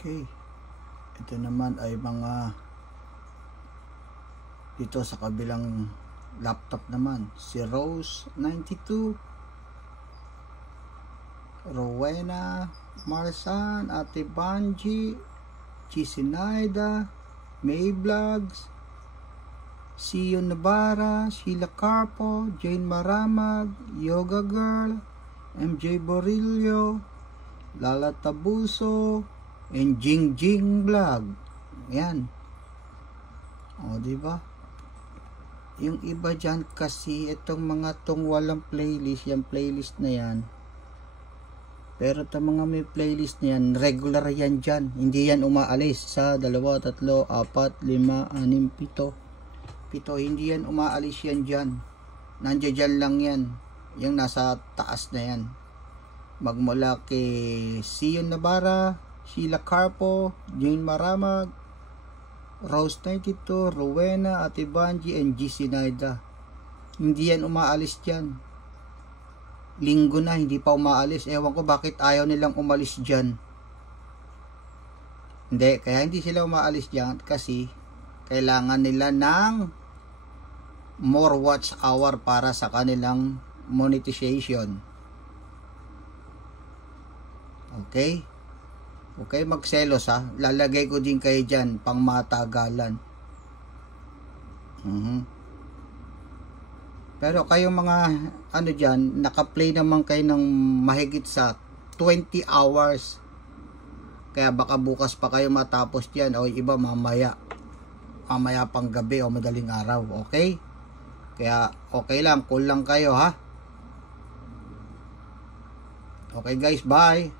Okay. Ito naman ay mga dito sa kabilang laptop naman. Si Rose 92, Rowena, Marsan, Ate Banji, Chisinaida, May Vlogs, Sion Navarra, Sheila Carpo, Jane Maramag, Yoga Girl, MJ Borillo, Lala Tabuso, and Jing Jing Vlog. Yan. O, diba? Yung iba dyan kasi, itong mga tong walang playlist, yung playlist na yan. Pero itong mga may playlist na yan, regular yan dyan. Hindi yan umaalis sa 2, 3, 4, 5, 6, 7. Hindi yan umaalis yan dyan. Nandiyan dyan lang yan. Yung nasa taas na yan. Magmula kay Sion Navarra, Sheila Carpo, Jane Maramag, Rose 92, Rowena, Ate Banji, and G. Sinaida. Hindi yan umaalis dyan. Linggo na, hindi pa umaalis. Ewan ko bakit ayaw nilang umalis dyan. Hindi, kaya hindi sila umaalis dyan kasi kailangan nila ng more watch hour para sa kanilang monetization. Okay? Okay, magselos ha. Lalagay ko din kayo dyan pang matagalan. Pero kayong mga ano dyan, nakaplay naman kayo ng mahigit sa 20 hours. Kaya baka bukas pa kayo matapos dyan o iba mamaya. Mamaya pang gabi o madaling araw. Okay? Kaya okay lang, cool lang kayo ha. Okay guys, bye.